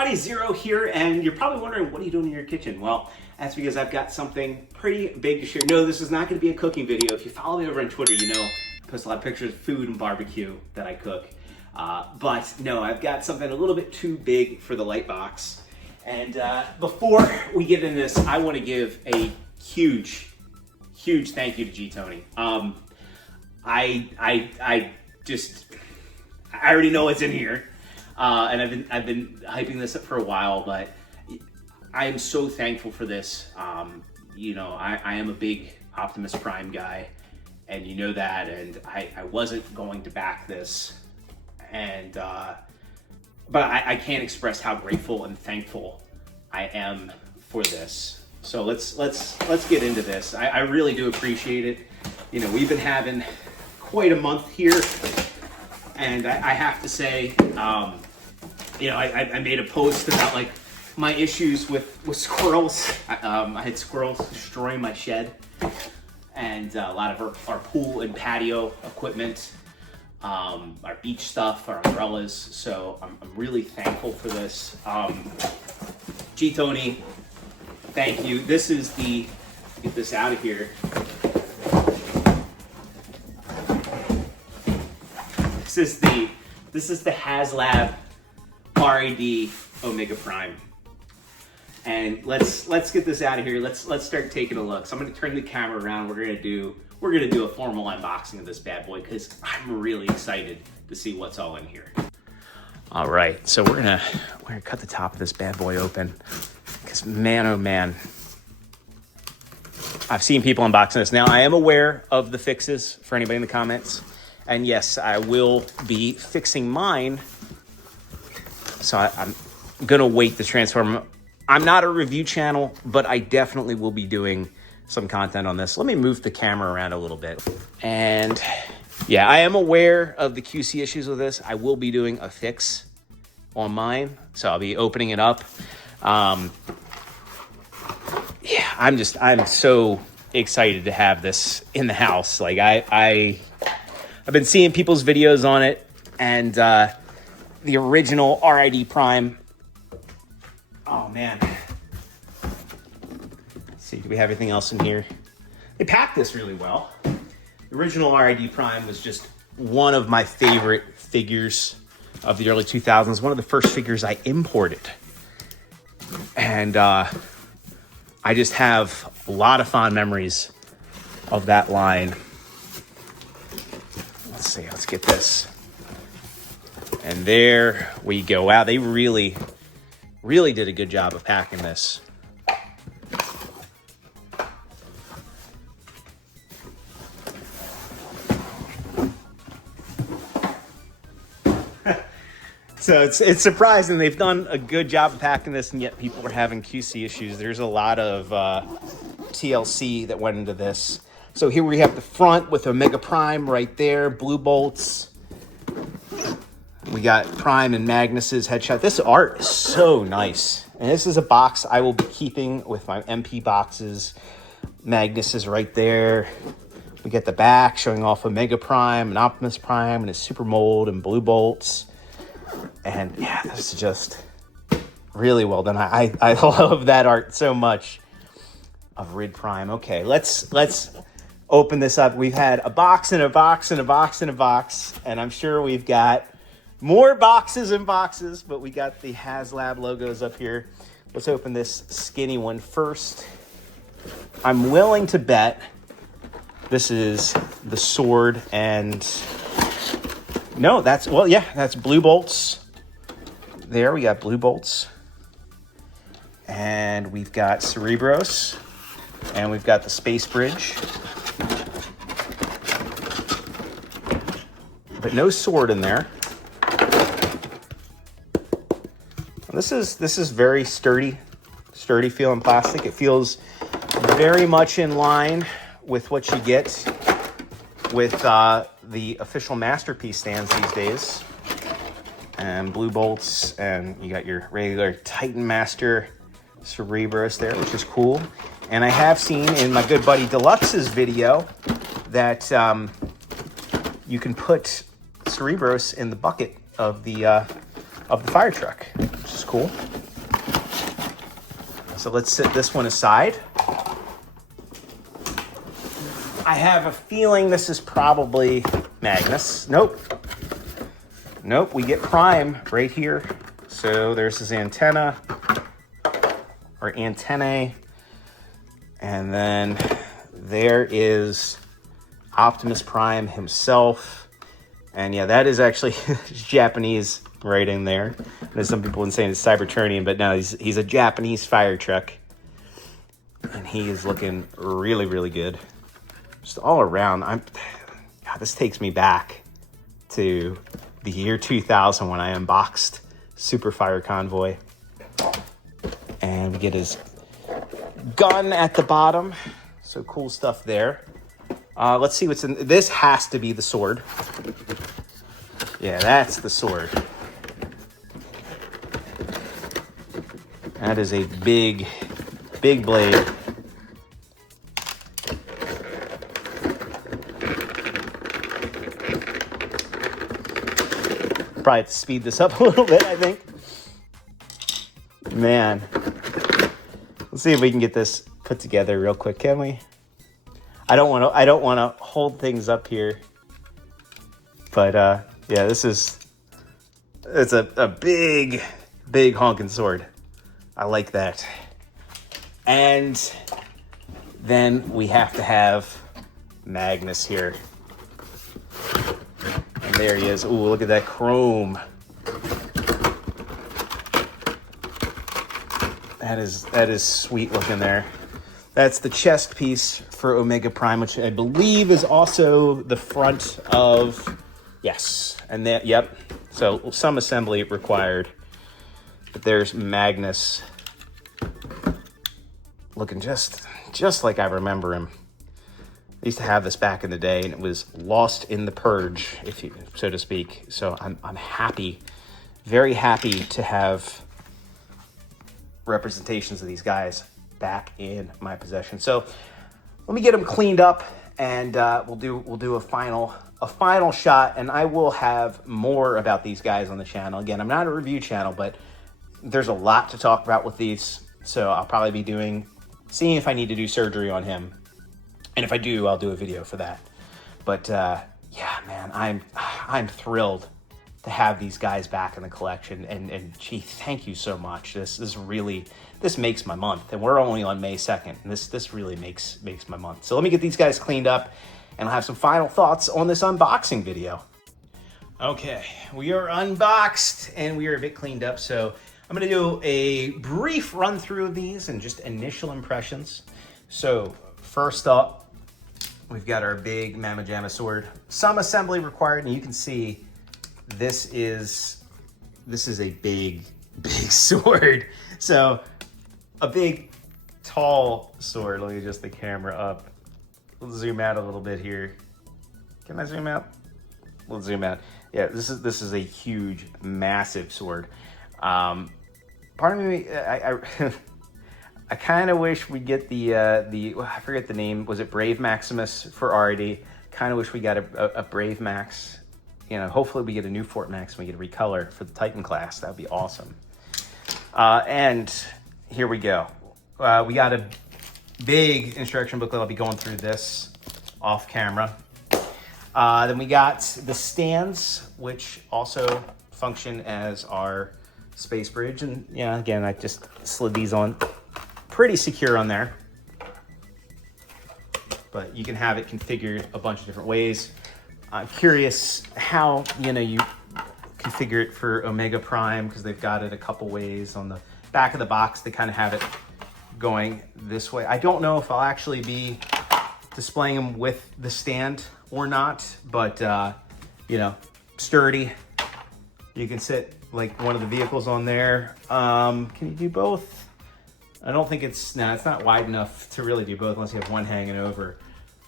everybody, Zero here, and you're probably wondering, what are you doing in your kitchen? Well, that's because I've got something pretty big to share. No, this is not going to be a cooking video. If you follow me over on Twitter, you know I post a lot of pictures of food and barbecue that I cook. But no, I've got something a little bit too big for the light box. And before we get into this, I want to give a huge thank you to G-Toney. I already know what's in here. And I've been hyping this up for a while, but I am so thankful for this. You know, I am a big Optimus Prime guy, and you know that, and I wasn't going to back this, and but I can't express how grateful and thankful I am for this. So let's get into this. I really do appreciate it. You know, we've been having quite a month here, and I have to say, you know, I made a post about like my issues with squirrels. I had squirrels destroying my shed and a lot of our pool and patio equipment, our beach stuff, our umbrellas. So I'm really thankful for this. G-Toney, thank you. This is get this out of here. This is the Haslab RNG Omega Prime, and let's get this out of here. Let's start taking a look. So I'm going to turn the camera around. We're gonna do a formal unboxing of this bad boy because I'm really excited to see what's all in here. All right, so we're gonna cut the top of this bad boy open because man, oh man, I've seen people unboxing this. Now I am aware of the fixes for anybody in the comments, and yes, I will be fixing mine. So I'm gonna wait to transform. I'm not a review channel, but I definitely will be doing some content on this. Let me move the camera around a little bit. And yeah, I am aware of the QC issues with this. I will be doing a fix on mine. So I'll be opening it up. Yeah, I'm so excited to have this in the house. Like I've been seeing people's videos on it, and the original RNG Prime. Oh man. Let's see, do we have anything else in here? They packed this really well. The original RNG Prime was just one of my favorite figures of the early 2000s. One of the first figures I imported. And I just have a lot of fond memories of that line. Let's see, let's get this. And there we go. Wow, they really did a good job of packing this. So it's surprising they've done a good job of packing this, and yet people are having QC issues. There's a lot of TLC that went into this. So here we have the front with Omega Prime right there, blue bolts. We got Prime and Magnus's headshot. This art is so nice. And this is a box I will be keeping with my MP boxes. Magnus is right there. We get the back showing off Omega Prime and Optimus Prime and his super mold and blue bolts. And yeah, this is just really well done. I love that art so much of Rid Prime. Okay, let's open this up. We've had a box and a box and a box and a box. And I'm sure we've got more boxes and boxes, but we got the Haslab logos up here. Let's open this skinny one first. I'm willing to bet this is the sword, and no, that's blue bolts. There, we got blue bolts. And we've got Cerebros, and we've got the space bridge. But no sword in there. This is very sturdy feeling plastic. It feels very much in line with what you get with the official Masterpiece stands these days. And blue bolts, and you got your regular Titan Master Cerebros there, which is cool. And I have seen in my good buddy Deluxe's video that you can put Cerebros in the bucket of the fire truck, which is cool. So let's set this one aside. I have a feeling this is probably Magnus. Nope. Nope, we get Prime right here. So there's his antenna, or antennae. And then there is Optimus Prime himself. And yeah, that is actually Japanese writing there. There's some people in saying it's Cybertronian, but no, he's a Japanese fire truck. And he is looking really, really good. Just all around, God, this takes me back to the year 2000 when I unboxed Super Fire Convoy. And we get his gun at the bottom. So cool stuff there. Let's see what's in. This has to be the sword. Yeah, that's the sword. That is a big, big blade. Probably have to speed this up a little bit, I think. Man. Let's see if we can get this put together real quick, can we? I don't want to hold things up here. But yeah, it's a big, big honking sword. I like that. And then we have to have Magnus here. And there he is. Ooh, look at that chrome. That is sweet looking there. That's the chest piece for Omega Prime, which I believe is also the front of, yes. And that, yep. So some assembly required. But there's Magnus looking just like I remember him. I used to have this back in the day, and it was lost in the purge, if you so to speak. So I'm happy, very happy to have representations of these guys back in my possession. So let me get them cleaned up, and we'll do a final shot, and I will have more about these guys on the channel. Again, I'm not a review channel, but there's a lot to talk about with these. So I'll probably be seeing if I need to do surgery on him. And if I do, I'll do a video for that. But yeah, man, I'm thrilled to have these guys back in the collection. And gee, thank you so much. This makes my month. And we're only on May 2nd. And this really makes my month. So let me get these guys cleaned up, and I'll have some final thoughts on this unboxing video. Okay, we are unboxed and we are a bit cleaned up. So I'm going to do a brief run through of these and just initial impressions. So first up, we've got our big Mamma Jamma sword. Some assembly required, and you can see this is a big sword. So a big, tall sword. Let me adjust the camera up. We'll zoom out a little bit here. Can I zoom out? We'll zoom out. Yeah, this is a huge, massive sword. Pardon me, I kind of wish we get the I forget the name. Was it Brave Maximus for RD? Kind of wish we got a Brave Max. You know, hopefully we get a new Fort Max and we get a recolor for the Titan class. That would be awesome. And here we go. We got a big instruction booklet. I'll be going through this off camera. Then we got the stands, which also function as our space bridge. And yeah, again, I just slid these on. Pretty secure on there, but you can have it configured a bunch of different ways. I'm curious how you configure it for Omega Prime, because they've got it a couple ways. On the back of the box, they kind of have it going this way. I don't know if I'll actually be displaying them with the stand or not, but sturdy. You can sit like one of the vehicles on there. Can you do both? I don't think it's not wide enough to really do both unless you have one hanging over.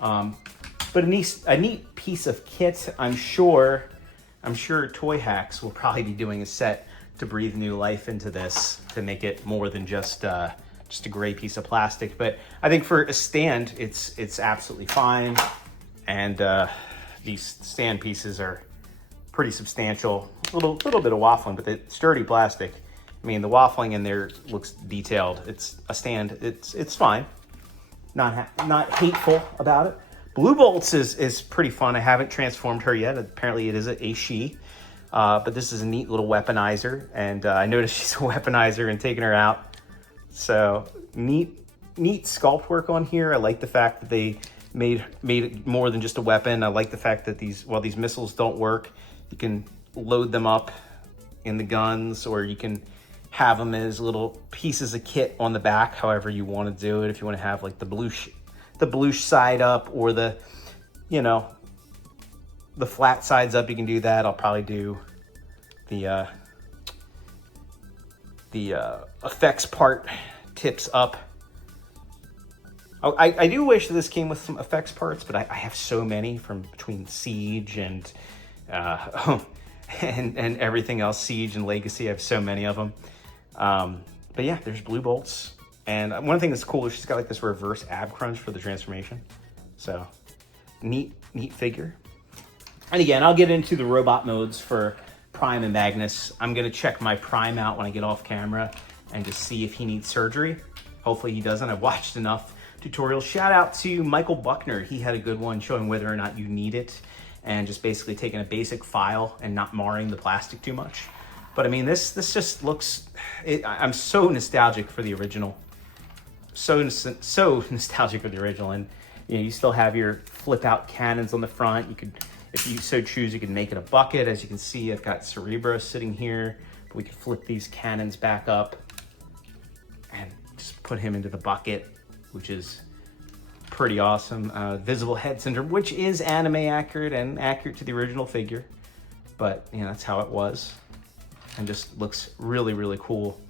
But a neat piece of kit. I'm sure Toy Hacks will probably be doing a set to breathe new life into this to make it more than just a gray piece of plastic. But I think for a stand, it's absolutely fine. And these stand pieces are pretty substantial. A little bit of waffling, but the sturdy plastic I mean, the waffling in there looks detailed. It's a stand. It's fine. Not hateful about it. Blue Bolts is pretty fun. I haven't transformed her yet. Apparently it is a she. But this is a neat little weaponizer. And I noticed she's a weaponizer and taking her out. So neat sculpt work on here. I like the fact that they made it more than just a weapon. I like the fact that these missiles don't work, you can load them up in the guns, or you can have them as little pieces of kit on the back, however you want to do it. If you want to have like the blue side up, or the flat sides up, you can do that. I'll probably do the effects part tips up. I do wish that this came with some effects parts, but I have so many from between Siege and and everything else, Siege and Legacy. I have so many of them. But yeah, there's Blue Bolts. And one thing that's cool is she's got like this reverse ab crunch for the transformation. So neat figure. And again, I'll get into the robot modes for Prime and Magnus. I'm going to check my Prime out when I get off camera and just see if he needs surgery. Hopefully he doesn't. I've watched enough tutorials. Shout out to Michael Buckner. He had a good one showing whether or not you need it, and just basically taking a basic file and not marring the plastic too much. But I mean, this just looks, I'm so nostalgic for the original. So nostalgic for the original. And you still have your flip out cannons on the front. You could, if you so choose, you can make it a bucket. As you can see, I've got Cerebro sitting here, but we can flip these cannons back up and just put him into the bucket, which is pretty awesome. Visible head syndrome, which is anime accurate and accurate to the original figure, but that's how it was, and just looks really cool.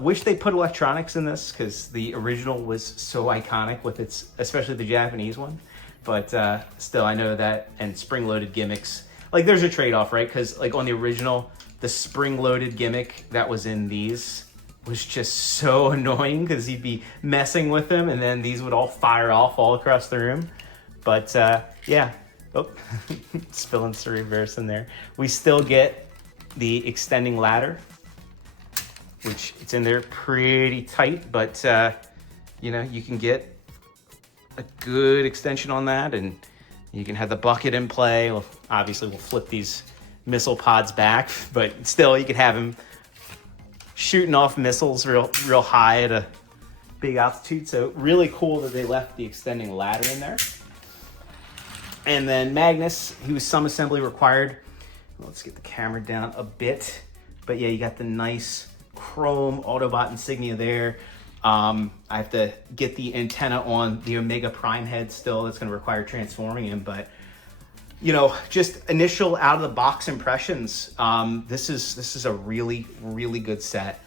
Wish they put electronics in this, because the original was so iconic with its, especially the Japanese one. But still, I know that, and spring-loaded gimmicks, like there's a trade-off, right? Because like on the original, the spring-loaded gimmick that was in these was just so annoying, because he'd be messing with them and then these would all fire off all across the room. But yeah, spilling Cerebros in there. We still get the extending ladder, which it's in there pretty tight, but you can get a good extension on that, and you can have the bucket in play. Well, obviously we'll flip these missile pods back, but still you could have him shooting off missiles real high at a big altitude. So really cool that they left the extending ladder in there. And then Magnus, he was some assembly required. Let's get the camera down a bit. But yeah, you got the nice chrome Autobot insignia there. I have to get the antenna on the Omega Prime head still. That's going to require transforming him, but just initial out of the box impressions. This is a really good set.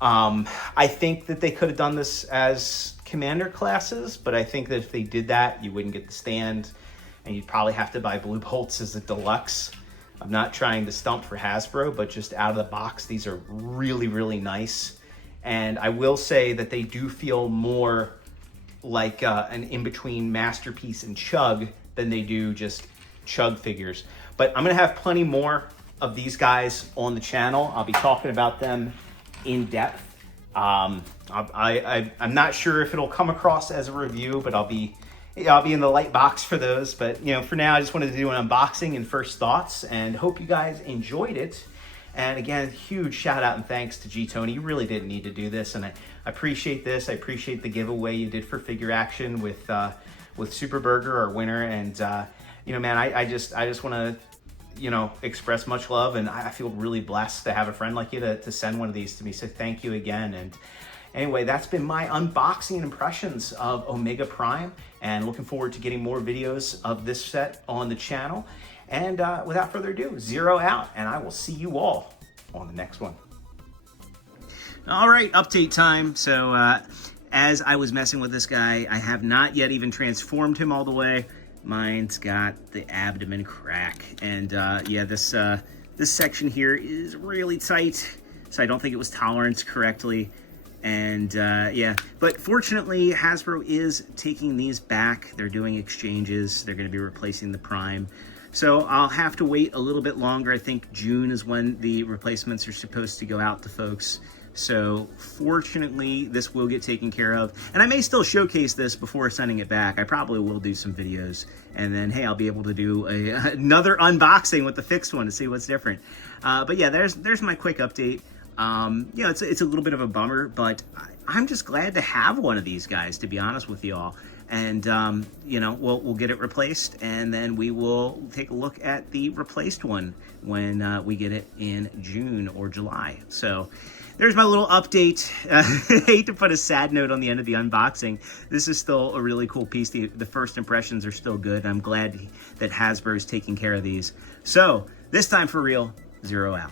I think that they could have done this as commander classes, but I think that if they did that, you wouldn't get the stand, and you'd probably have to buy Blue Bolts as a deluxe. I'm not trying to stump for Hasbro, but just out of the box, these are really nice. And I will say that they do feel more like an in-between Masterpiece and Chug than they do just Chug figures. But I'm gonna have plenty more of these guys on the channel. I'll be talking about them in depth. I'm not sure if it'll come across as a review, but I'll be in the light box for those. But for now, I just wanted to do an unboxing and first thoughts, and hope you guys enjoyed it. And again, huge shout out and thanks to G-Toney. You really didn't need to do this, and I appreciate this. I appreciate the giveaway you did for Figure Action with Super Burger, our winner. And man, I just want to express much love, and I feel really blessed to have a friend like you to send one of these to me. So thank you again. And anyway, that's been my unboxing and impressions of Omega Prime, and looking forward to getting more videos of this set on the channel. And without further ado, Zero out, and I will see you all on the next one. All right, update time. So as I was messing with this guy, I have not yet even transformed him all the way. Mine's got the abdomen crack, and yeah, this section here is really tight, so I don't think it was toleranced correctly. And yeah, but fortunately Hasbro is taking these back. They're doing exchanges. They're going to be replacing the Prime. So I'll have to wait a little bit longer. I think June is when the replacements are supposed to go out to folks. So fortunately, this will get taken care of. And I may still showcase this before sending it back. I probably will do some videos. And then, hey, I'll be able to do another unboxing with the fixed one to see what's different. But yeah, there's my quick update. You know, it's a little bit of a bummer, but I'm just glad to have one of these guys, to be honest with you all. And, you know, we'll get it replaced, and then we will take a look at the replaced one when we get it in June or July. So there's my little update. I hate to put a sad note on the end of the unboxing. This is still a really cool piece. The first impressions are still good. I'm glad that Hasbro's taking care of these. So this time for real, 0 out.